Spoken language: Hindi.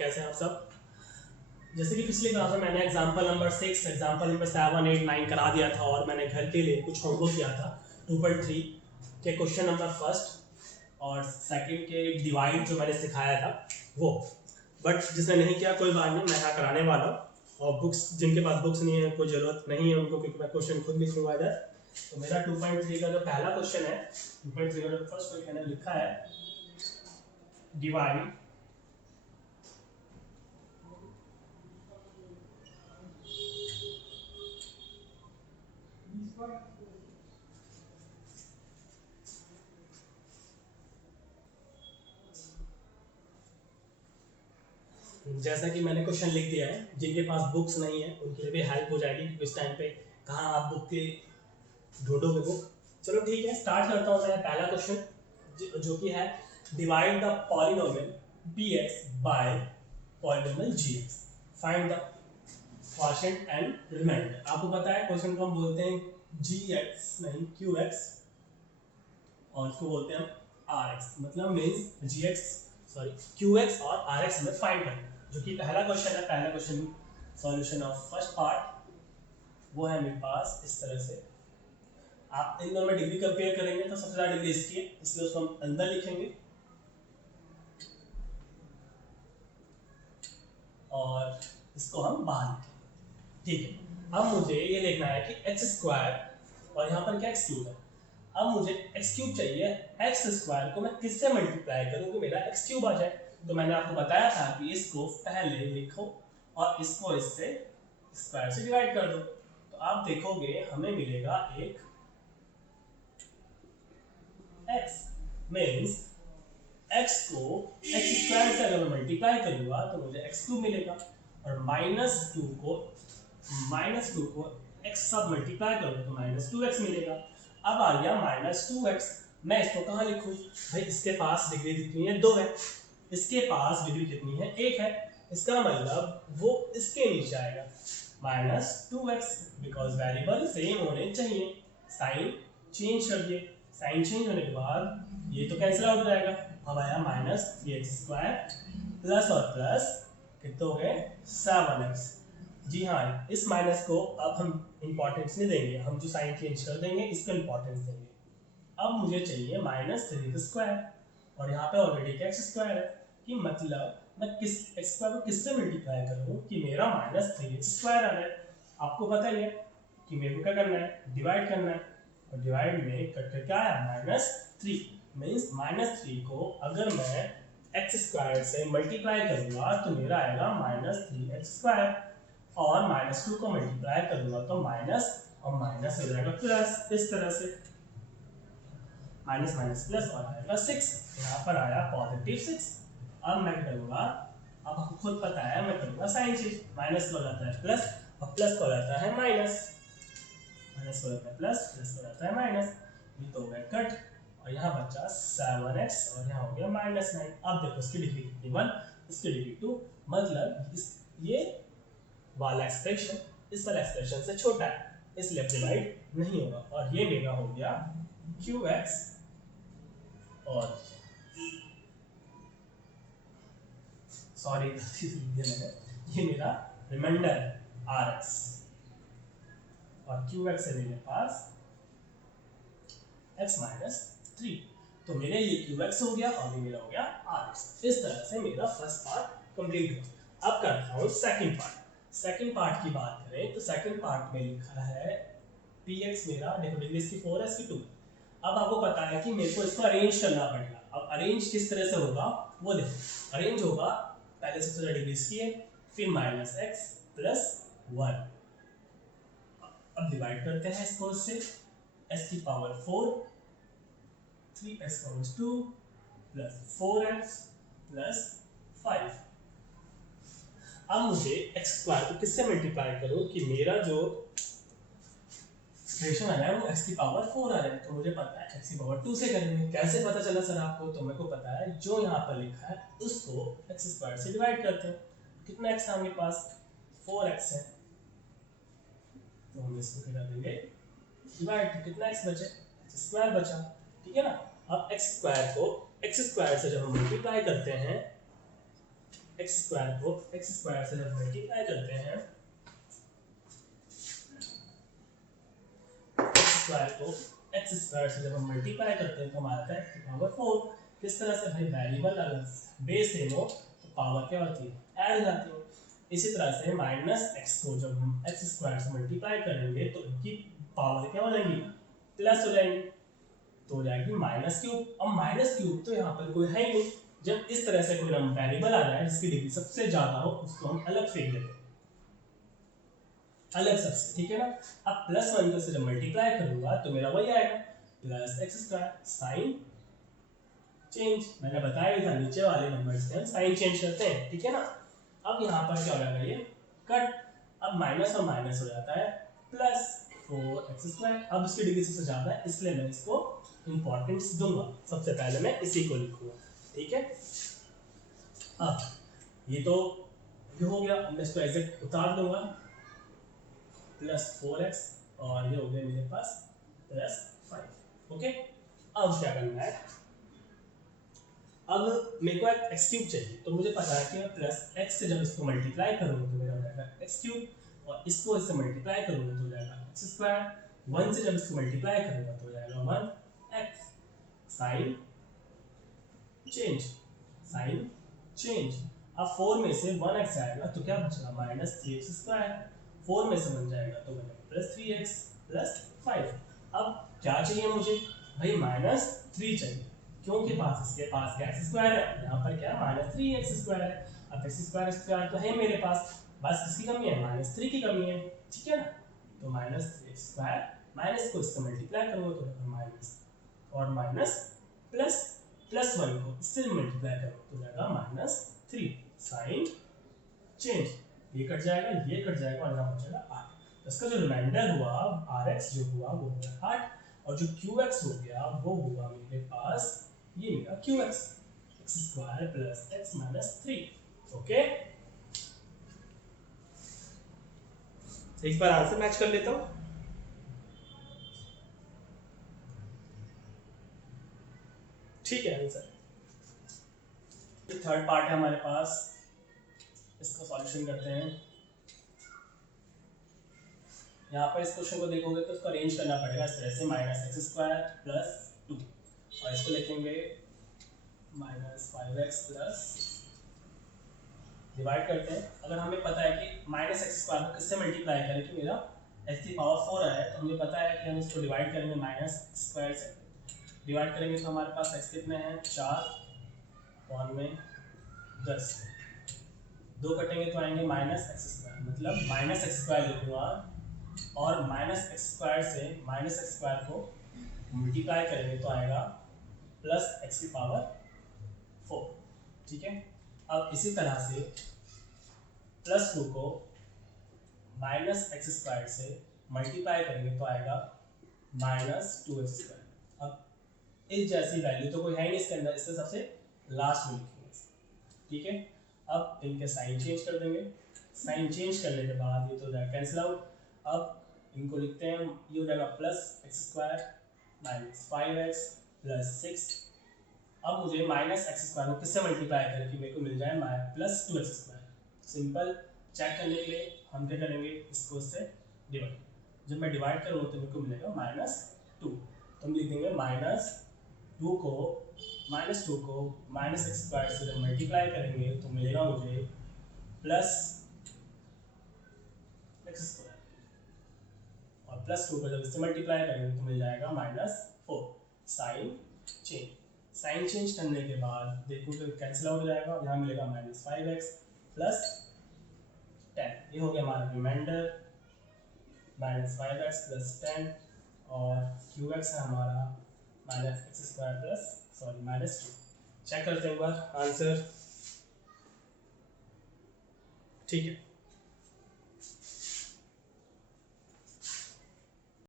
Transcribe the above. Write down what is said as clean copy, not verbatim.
कैसे हैं आप सब। जैसे कि पिछले क्लास में मैंने एग्जांपल नंबर 6, एग्जांपल नंबर 7, 8, 9 करा दिया था और मैंने घर के लिए कुछ होमवर्क किया था 2.3 के क्वेश्चन नंबर फर्स्ट और सेकंड के डिवाइड जो मैंने सिखाया था वो। बट जिसने नहीं किया कोई बात नहीं, मैं यहाँ कराने वाला हूँ। और बुक्स जिनके पास बुक्स नहीं है कोई ज़रूरत नहीं है उनको, क्योंकि मैं क्वेश्चन खुद लिखूंगा इधर। तो मेरा 2.3 का जो पहला क्वेश्चन है, 2.3 का जो फर्स्ट क्वेश्चन है लिखा है डिवाइड जैसा कि मैंने क्वेश्चन लिख दिया है, जिनके पास बुक्स नहीं है उनके लिए भी हेल्प हो जाएगी, क्योंकि इस टाइम पे कहाँ आप बुक के ढूंढोगे बुक। चलो ठीक है, स्टार्ट करता हूँ मैं पहला क्वेश्चन जो कि है divide the polynomial bx by polynomial gx, find the quotient and remainder. आपको पता है क्वेश्चन को हम बोलते हैं gx नहीं qx, और इसको बोलते हैं हम rx, मतलब मींस qx और rx में फाइंड करना, जो कि पहला क्वेश्चन है। पहला question solution of first part वो है मेरे पास इस तरह से। आप इन दोनों में डिग्री कंपेयर करेंगे तो सबसे ज्यादा डिग्री इसकी है, इसलिए उसको हम अंदर लिखेंगे और इसको हम बाहर लिखेंगे। ठीक है, अब मुझे ये देखना है कि एक्स स्क्वायर और यहाँ पर क्या एक्स क्यूब है। अब मुझे एक्स क्यूब चाहिए, एक्स स्क्वायर को मैं किससे मल्टीप्लाई करूँ कि मेरा एक्स क्यूब आ जाए। तो मैंने आपको बताया था कि इसको पहले लिखो और इसको इससे स्क्वायर से डिवाइड कर दो। तो आप देखोगे हमें मिलेगा एक x, मींस x को x स्क्वायर से अगर मैं मल्टीप्लाई करूंगा तो मुझे x क्यूब मिलेगा, और -2 को x सब मल्टीप्लाई करूंगा तो -2x मिलेगा। अब आ गया -2x, मैं इसको कहाँ लिखूं भाई, इसके पास डिग्री कितनी है 2 है, इसके पास डिग्री कितनी है 1 है, इसका मतलब वो इसके नीचे आएगा -2x, बिकॉज वेरिएबल सेम होने चाहिए। साइन चेंज कर दिए, साइन चेंज होने के बाद ये तो कैंसिल आउट हो जाएगा। अब आया -3x² प्लस और प्लस कितने हो गए 7x। जी हाँ, इस माइनस को अब हम इंपॉर्टेंस नहीं देंगे, हम जो साइन चेंज कर देंगे इसको इंपॉर्टेंस देंगे। अब मुझे चाहिए -3x² और यहाँ पे ऑलरेडी x² है, कि मतलब मैं किस x² को किससे मल्टीप्लाई करूँ कि मेरा -3x² आ जाए। आपको पता ही है कि मेरे को क्या करना है, डिवाइड करना है, और डिवाइड में कट क्या आया -3, मींस -3 को अगर मैं x² से मल्टीप्लाई करूंगा तो मेरा आएगा -3x², और -2 को मल्टीप्लाई करूंगा तो माइनस और माइनस हो जाएगा प्लस, इस तरह से माइनस माइनस प्लस और आएगा 6, यहाँ पर आया +6। अब मैं करूंगा, अब आपको खुद पता है मैं करूंगा साइन चेंज, माइनस को लाता है प्लस और प्लस को लाता है माइनस, माइनस को लाता है प्लस, प्लस को लाता है माइनस, ये तो हो गया कट, और यहाँ बचा 7x और यहाँ हो गया -9। अब देखो इसकी डिग्री कितनी 1, इसकी डिग्री 2, मतलब ये वाला एक्सप्रेशन इस वाला एक्सप्रेशन से छोटा है, इसलिए डिवाइड नहीं होगा, और ये मेरा हो गया qx और सॉरी ये मेरा रिमाइंडर है rx, और qx है मेरे पास x -3। तो मेरे ये qx हो गया और ये मेरा हो गया rx। इस तरह से मेरा फर्स्ट पार्ट कंप्लीट हो। अब करता हूँ सेकंड पार्ट। सेकंड पार्ट की बात करें तो सेकंड पार्ट में लिखा है px मेरा, देखो डिग्री इसकी 4 है इसकी 2। अब आपको पता है कि मेरे को इसको अरेंज करना पड़ेगा। अब अरेंज किस तरह से होगा वो देखो, अरेंज होगा पहले सबसे ज्यादा डिग्री इसकी है, फिर -x प्लस 1। अब डिवाइड करते हैं इसको इससे, x की power 4, 3x power 2 plus 4x plus 5। अब मुझे x² को किससे मल्टीप्लाई करूं कि मेरा जो एक्सप्रेशन है वो x की पावर 4 आ जाए। तो मुझे पता है x की पावर 2 से करेंगे। कैसे पता चला सर आपको, तो मेरे को पता है जो यहाँ पर लिखा है उसको x² से डिवाइड करते हैं। कितना x है मेरे पास 4x है, तो हम इसको क्या देंगे डिवाइड, तो कितना x बचे x² बचा, ठीक है ना। अब x² को x² से जब हम मल्टीप्लाई करते हैं एक्स स्क्वायर को एक्स स्क्वायर से जब मल्टीप्लाई करते हैं, एक्स स्क्वायर को एक्स स्क्वायर से जब हम मल्टीप्लाई करते हैं तो हमारा आता है पावर 4। किस तरह से भाई, वेरिएबल अगर बेस सेम हो तो पावर क्या होती है, ऐड हो जाती है। इसी तरह से माइनस एक्स को जब हम एक्स स्क्वायर से मल्टीप्लाई करेंगे तो इनकी पावर क्या हो जाएगी, प्लस हो जाएगी, तो हो जाएगी माइनस क्यूब। अब माइनस क्यूब तो यहाँ पर कोई है ही नहीं। जब इस तरह से कोई वेरिएबल आ जाए जिसकी डिग्री सबसे ज्यादा हो उसको हम अलग फेंक देते हैं, अलग सबसे, ठीक है ना। अब प्लस 1 को से जब मल्टीप्लाई करूंगा तो मेरा वही आएगा plus x square sine change. मैंने बताया था नीचे वाले नंबर्स के हम साइन चेंज करते हैं, ठीक है ना। अब यहाँ पर क्या हो जाएगा, ये कट, अब माइनस और माइनस हो जाता है प्लस 4x स्क्वायर। अब इसकी डिग्री सबसे ज्यादा है इसलिए मैं इसको इंपॉर्टेंस दूंगा, सबसे पहले मैं इसी को लिखूंगा, ठीक है। अब ये तो ये हो गया, मैं इसको एग्जैक्ट उतार दूंगा, प्लस 4x और ये हो गया मेरे पास प्लस 5। ओके, अब क्या करना है, अब मेरे को एक एक्स क्यूब चाहिए, तो मुझे पता है कि मैं प्लस एक्स से जब इसको मल्टीप्लाई करूंगा तो मेरा हो जाएगा एक्स क्यूब, और इसको इससे मल्टीप्लाई करूंगा तो हो जाएगा एक्स स्क्वायर। 1 से जब इसको मल्टीप्लाई करूंगा तो हो जाएगा 1x sign change, sign change. अब 4 में से 1x आएगा तो क्या बचेगा, माइनस 3x स्क्वायर। 4 में से 1 जाएगा तो बनेगा प्लस 3x प्लस 5। अब क्या चाहिए मुझे भाई, माइनस 3 चाहिए, क्योंकि इसके पास क्या एक्स स्क्वायर है, यहाँ पर क्या माइनस 3x स्क्वायर है। अब एक्स स्क्वायर तो है मेरे पास, बस किसकी कमी है, माइनस 3 की कमी है, ठीक है ना। तो माइनस 3x स्क्वायर, माइनस को इससे मल्टीप्लाई करूँगा तो माइनस, और माइनस प्लस 1 को इससे मल्टीप्लाई करूँगा तो जाएगा माइनस 3 साइन चेंज। ये कट जाएगा, ये कट जाएगा और यहाँ बचेगा 8। इसका जो रिमाइंडर हुआ rx जो हुआ वो हुआ 8, और जो qx हो गया वो हुआ मेरे पास, ये मेरा qx x square plus x minus 3। Okay, एक बार आंसर मैच कर लेता हूँ। ठीक है आंसर, ये थर्ड पार्ट है हमारे पास, इसका सॉल्यूशन करते हैं। यहाँ पर इस क्वेश्चन को देखोगे तो इसको अरेंज करना पड़ेगा इस तरह से, माइनस एक्स स्क्वायर प्लस 2, और इसको लिखेंगे माइनस 5x प्लस, डिवाइड करते हैं। अगर हमें पता है कि माइनस एक्स स्क्वायर को किससे मल्टीप्लाई करें, कि मेरा x की पावर 4 है, तो हमें पता है कि हम इसको डिवाइड करेंगे माइनस स्क्वायर से। डिवाइड करेंगे तो हमारे पास x कितने हैं, 4 और में 10, 2 कटेंगे तो आएंगे माइनस एक्स स्क्वायर, मतलब माइनस एक्स स्क्वायर लिखूंगा, और माइनस एक्स स्क्वायर से माइनस एक्स स्क्वायर को मल्टीप्लाई करेंगे तो आएगा प्लस एक्स की पावर 4, ठीक है। अब इसी तरह से प्लस 2 को माइनस एक्स स्क्वायर से मल्टीप्लाई करेंगे तो आएगा माइनस 2x स्क्वायर। अब इस जैसी वैल्यू तो कोई है नहीं इसके अंदर, इसके सबसे लास्ट में लिखेंगे, ठीक है। अब इनके साइन चेंज कर देंगे, साइन चेंज करने के बाद ये तो हो जाएगा कैंसिल आउट। अब इनको लिखते हैं, ये हो जाएगा plus x square minus 5x plus 6। अब मुझे माइनस एक्स स्क्वायर को किससे मल्टीप्लाई करके मेरे को मिल जाए plus 2x square. Simple, check करने के लिए हम क्या करेंगे, इसको इससे डिवाइड, जब मैं डिवाइड करूँगा तो मेरे को मिलेगा माइनस 2, तो हम लिख देंगे माइनस 2 को माइनस एक्स स्क्वायर से जब मल्टीप्लाई करेंगे तो मिलेगा मुझे प्लस एक्स स्क्वायर, और प्लस 2 को जब इससे मल्टीप्लाई करेंगे तो मिल जाएगा minus 4 sign change. Sign change करने के बाद देखो तो कैंसिल आउट हो जाएगा, यहाँ मिलेगा माइनस 5x प्लस 10, ये हो गया हमारा रिमाइंडर माइनस 5x प्लस 10, और qx है हमारा minus x square plus minus 2। Check करते हैं एक बार आंसर, ठीक है।